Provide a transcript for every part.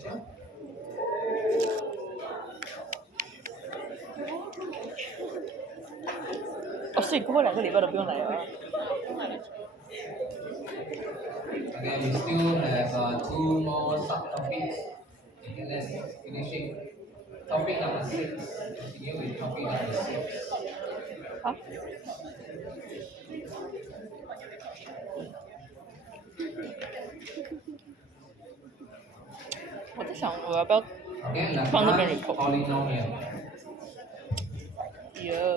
picture?所以过后2个礼拜都不用来了。 Again, we still have 2 more subtopics. Okay, let's finish it. Topic number 6. Continue with topic number 6. 好。我在想我要不要 Okay, 放这边 Lagrange report？ polynomial.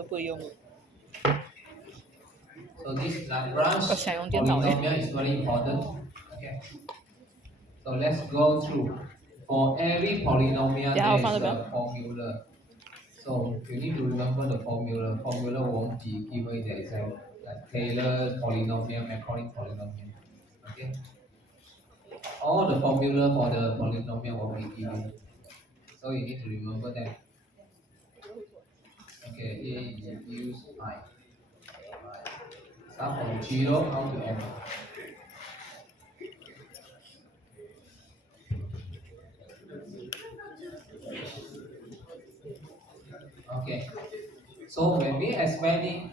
不会用。 So this Lagrange 我想用电脑 polynomial is very important. Okay. So let's go through. For every polynomial, Yeah, I'll there find is the a formula. So you need to remember the formula. Formula won't be given there is a like Taylor polynomial, Macaulay polynomial. Okay. All the formula for the polynomial will be given. So you need to remember that. Okay, here you use I. Start from 0 out to n. Okay. So when we expand it,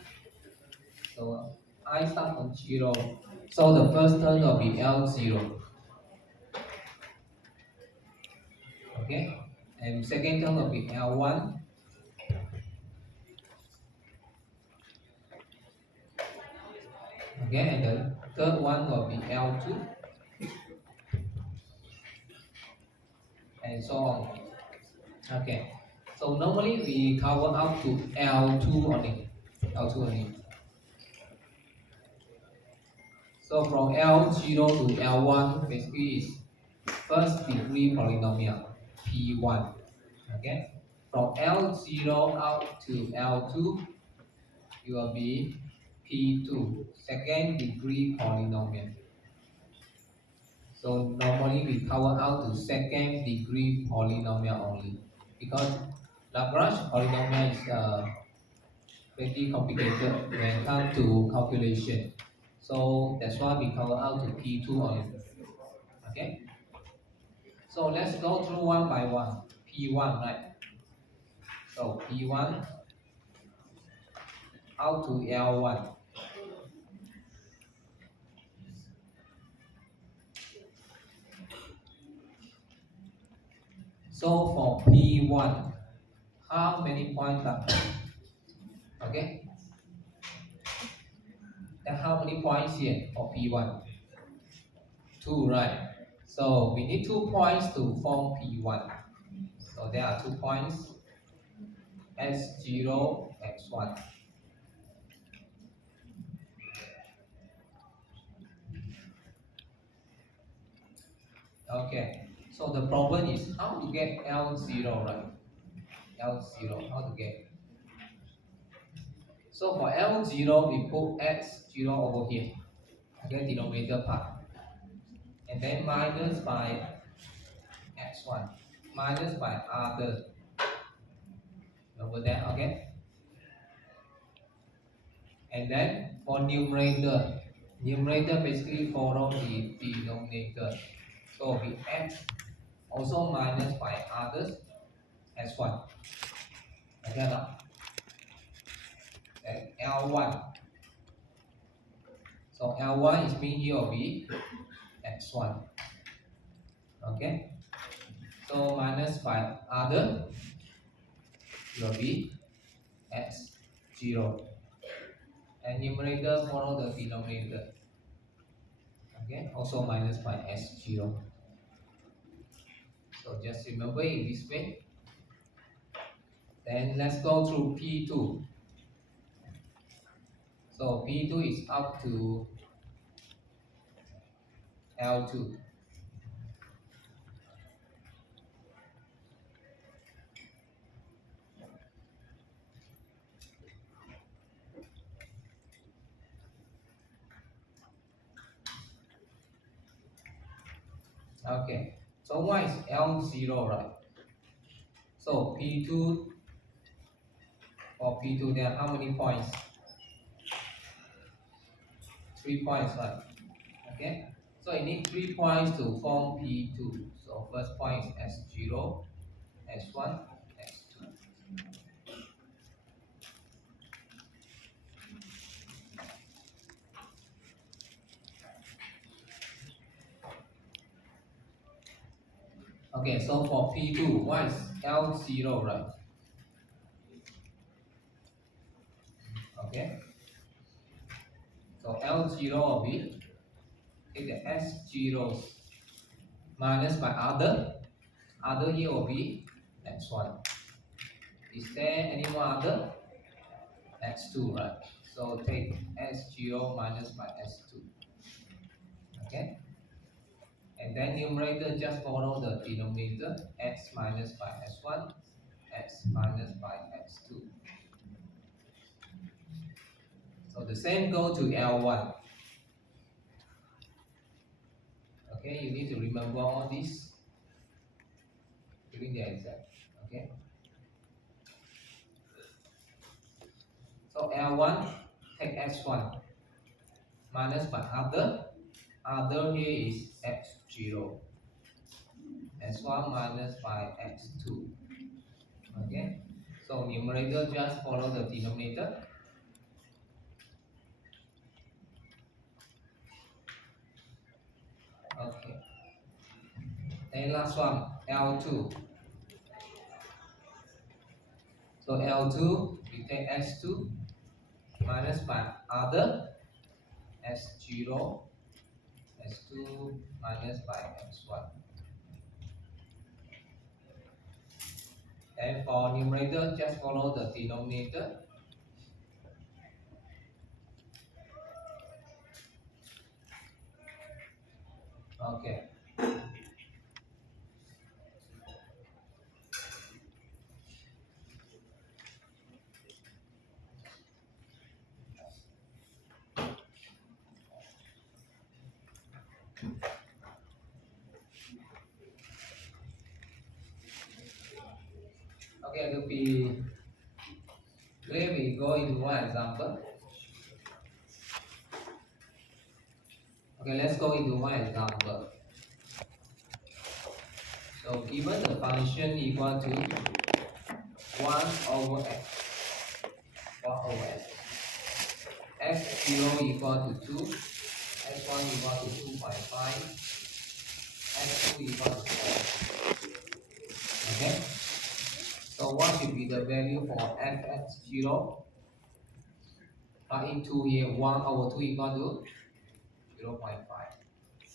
so I start from 0. So the first term will be L0. Okay. And second term will be L1. Okay, and the third one will be L2. And so on. Okay. So normally we cover up to L2 only. L2 only. So from L0 to L1 basically is first degree polynomial P1. Okay. From L0 out to L2, it will be P2, second degree polynomial. So normally we cover out to second degree polynomial only because Lagrange polynomial is pretty complicated when it comes to calculation. So that's why we cover out to P2 only. Okay. So let's go through one by one. P1, right? So P1 out to L1. So for P1, how many points are there? Okay. And how many points here for P1? 2, right? So we need 2 points to form P1. So there are 2 points, x0, x1. Okay, so the problem is how to get L0, right? L0, how to get? So for L0, we put x0 over here, okay, denominator part. And then minus by x1, minus by other. Over there, okay? And then for numerator basically follow the denominator. So we add also minus by others as 1. Okay, now. And L1. So L1 is mean here will be x1. Okay. So minus by other will be x0. And numerator follow the denominator. Okay, also minus by s0. So just remember in this way. Then let's go through P2. So P2 is up to L2. Okay, so what is L0, right? So P2, for P2 there are how many points? 3 points, right? Okay, so you need 3 points to form P2. So first point is x0, x1, x2. Okay, so for P2, what is L0, right? Okay, so L0 will be, take the S0 minus by other here will be x1. Is there any more other? x2, right? So take s0 minus by s2. Okay? And then numerator just follow the denominator, x minus by s1, x minus by x2. So the same go to L1. Okay, you need to remember all this during the exam. Okay? So L1, take x1 minus by other here is x0, x1 minus by x2. Okay, so numerator just follow the denominator. Okay, then last one, L2. So L2, we take x2 minus by other s0, s2 minus by x1. And for numerator, just follow the denominator. Okay. Okay, to be clear, we go into one example. Okay, let's go into one example. So given the function equal to 1 over x, 1 over x, x0 equal to 2, x1 equal to 2.5, x2 equal to 4. Okay? So what should be the value for fx0? Plug into here 1 over 2 equal to 0.5.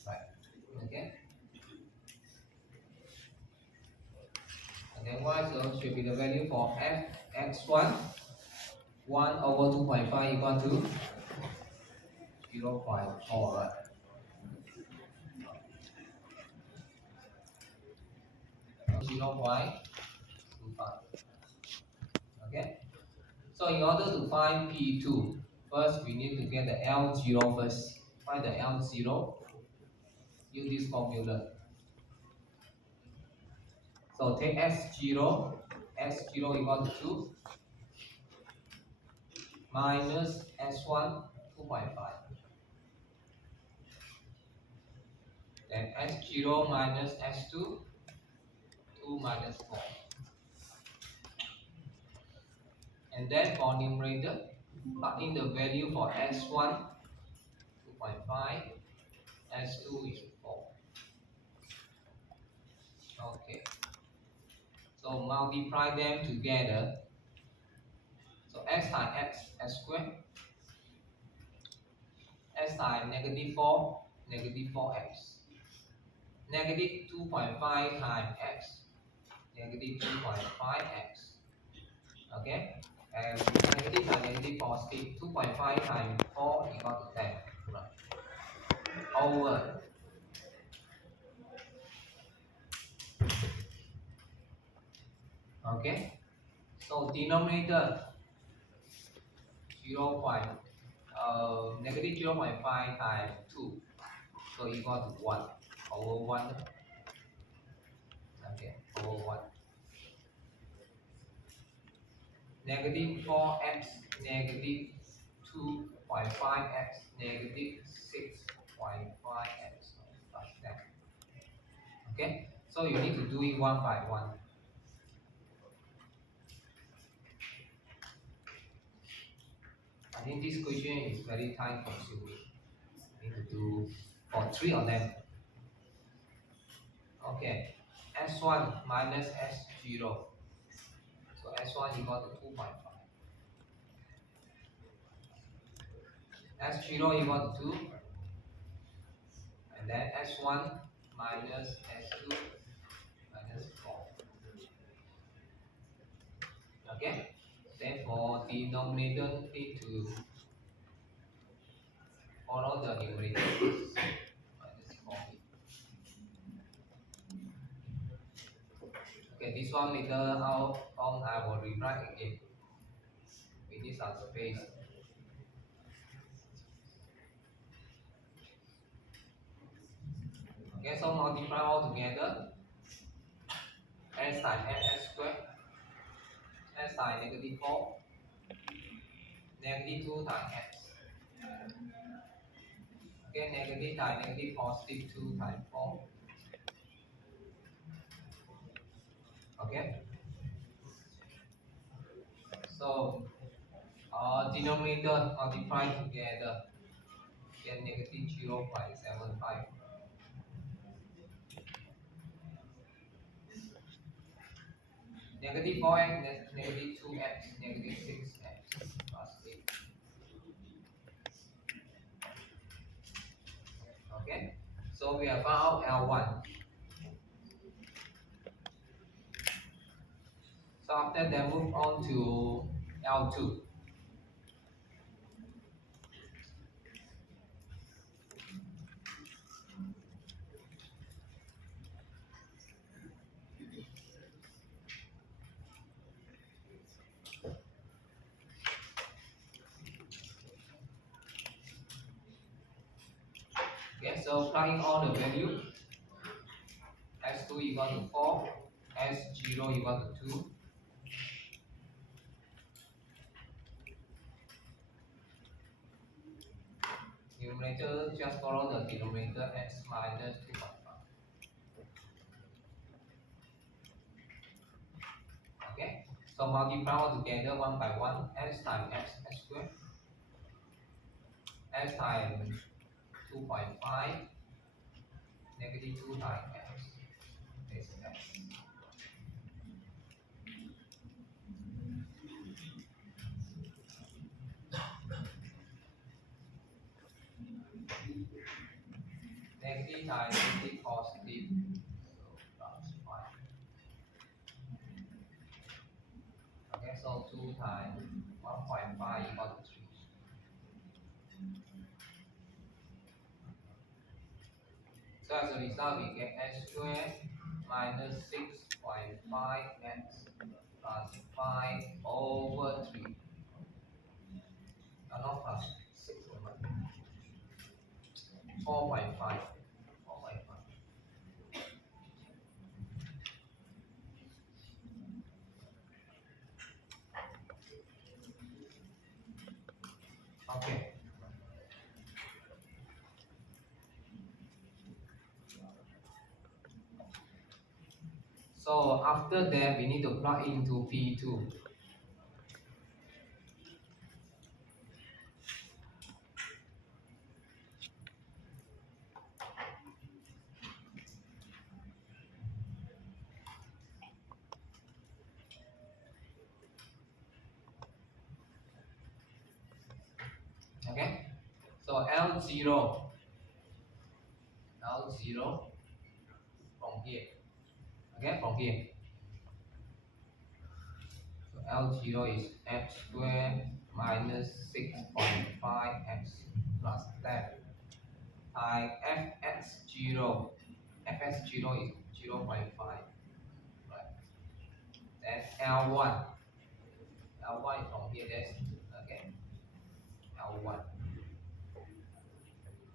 Right. Okay? And then y so should be the value for fx1, 1 over 2.5 equal to 0.4, right? Zero point 0.25. Okay? So in order to find P2, first we need to get the L0 first. Find the L0, use this formula. So take S0 equal to 2, minus S1, 2.5. Then S0 minus S2, 2 minus 4. And then for numerator, plug in the value for S1, 2.5, S2 is 4. Okay. So multiply them together. So x times x squared, x times -4, -4x. Negative 2.5 times x, negative 2.5x. Okay? And negative times negative positive, 2.5 times 4 equal to 10. Right. Over. Okay? So denominator 0.5 times 2. So equal to 1 over 1. Okay, over 1. Negative 4x, negative 2.5x, negative 6.5x. Okay, So you need to do it one by one. I think this question is very time consuming. You need to do for 3 of them. Okay, S1 minus S0. So S1 equal to 2.5. S0 equal to 2. And then S1 minus S2 minus 4. Okay? Therefore, denominator need to follow the numerator minus 4. Okay, this one later on I will rewrite again. We need some space. Okay, so multiply all together. S times S squared. S times negative 4. Negative 2 times x. Okay, negative times negative positive 2 times 4. Okay. So denominator multiply together. Get negative 0.75. Negative 4x, negative 2x, negative 6x plus 8. Okay, so we have found out L1. So after that, move on to L2. Okay, so applying all the value, S2 equal to 4, S0 equal to 2. Numerator just follow the denominator x minus 2.5. Okay, so multiply all together one by one. S times x squared. S times 2.5 negative 2 times x is x. Negative times negative positive, so plus 5. Okay, so 2 times 1.5 equal to 3. So as a result, we get x squared minus 6.5x plus 5 over 3. Not plus 6 over 4.5. 4.5. Okay. So after that, we need to plug into P2. Okay. So L0 from here. Okay, from here. So L0 is x squared minus 6.5x plus 10 times fx0. fx0 is 0.5. Right. Then L1. L1 is from here. That's okay. L1.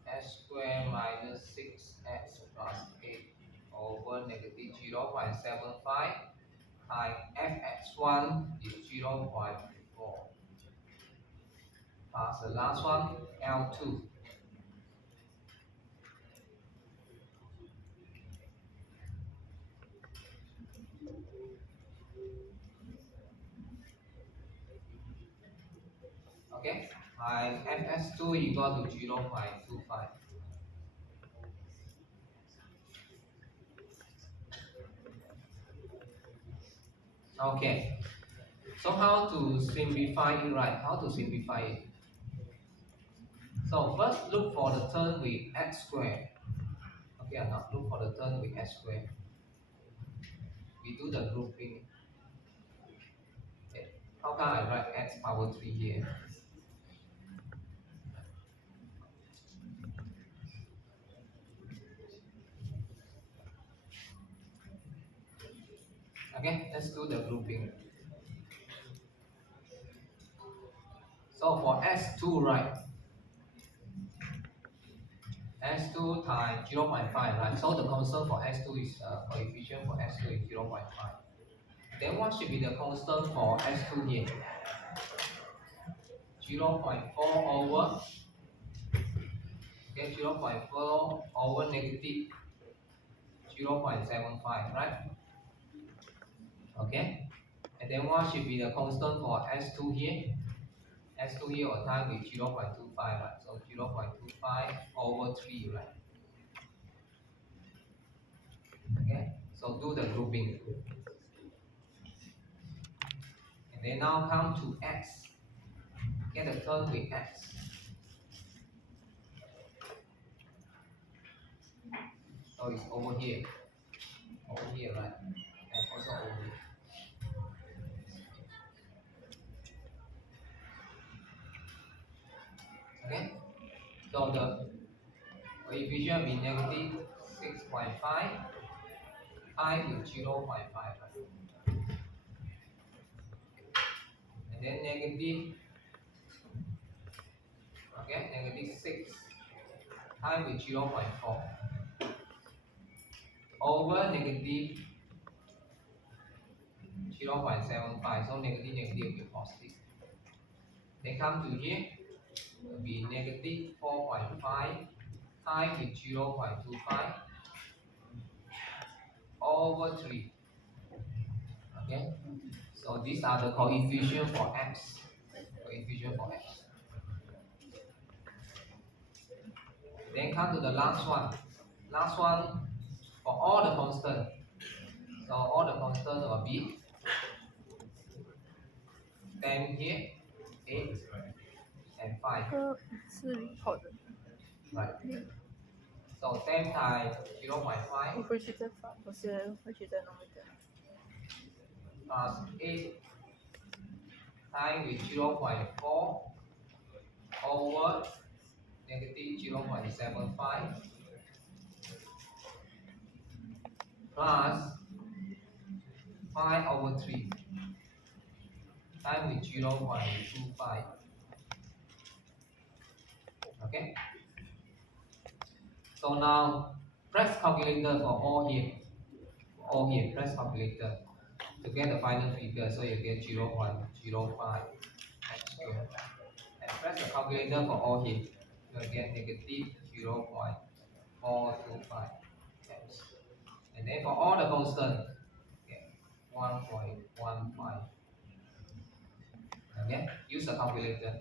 S squared minus 6x plus 8 over negative 0.75 times fx1 is 0.4 plus the last one L2. Okay, my fs2 equal to 0.25. Okay, so how to simplify it, right? How to simplify it? So first look for the term with x squared. Okay, now look for the term with x squared. We do the grouping. Okay. How can I write x power 3 here? Okay, let's do the grouping. So for s2, right? S2 times 0.5, right? So the constant for S2 is coefficient for S2 is 0.5. Then what should be the constant for S2 here? 0.4 over, okay, 0.4 over negative 0.75, right? Okay. And then what should be the constant for S2 here? S2 here or time with 0.25, right? So 0.25 over 3, right? Okay. So do the grouping. And then now come to X. Get the term with X. So it's over here, right? And also over here. Okay. So the coefficient will be negative 6.5 times with 0.5, right? And then negative, okay, negative 6 times with 0.4 over negative 0.75. So negative will be positive. Then come to here, will be negative 4.5 times with 0.25 over 3. Okay. So these are the coefficient for x. Coefficient for x. Then come to the last one. Last one for all the constant. So all the constant will be 10 here, 8 and 5. 是好的， Right. So 10 times 0.5 我回去再发，我是回去再弄一个。 plus 8 times with 0.4 over negative 0.75 plus 5 over 3 times with 0.25. Okay. So now press calculator for all here. All here, press calculator to get the final figure. So you get 0.05 x squared. And press the calculator for all here. You will get negative 0.425 x. And then for all the constant, get 1.15. Okay, use the calculator.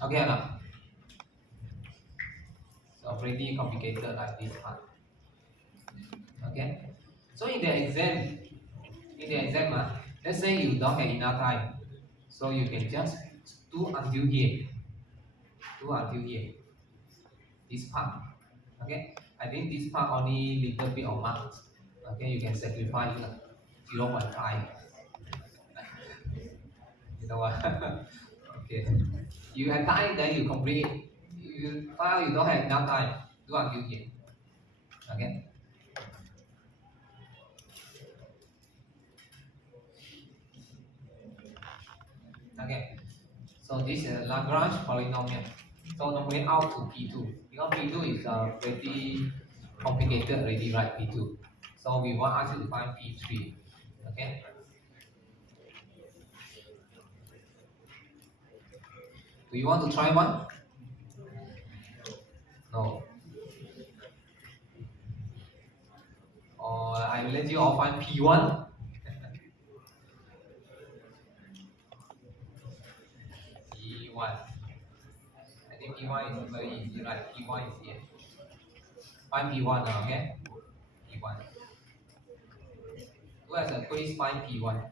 Okay, now. So pretty complicated like this part. Okay. So in the exam, let's say you don't have enough time, so you can just do until here. Do until here. This part. Okay. I think this part only little bit of marks. Okay, you can sacrifice 0.5. You know what? Okay. You have time, then you complete. You don't have enough time. Do until here. Okay. Okay. So this is a Lagrange polynomial. So the way out to P2. Because P2 is pretty complicated already, right? P2. So we want us to find P3. Okay. Do you want to try one? No. Or I will let you all find P1. P1. I think P1 is very easy, right? P1 is here. Find P1 now, okay? P1. Who has a quiz? Find P1.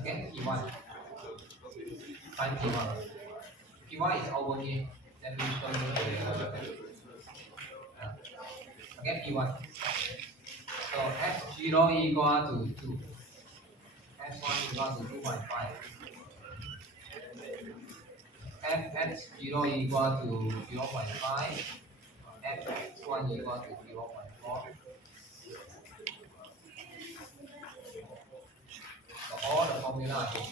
Okay, P1. Find P1. P1 is over here. Let me show you the. Okay, P1. So x0 equal to 2. x1 equal to 2.5. fx0 equal to 0.5. fx1 equal to 0.4. So all the formula are here.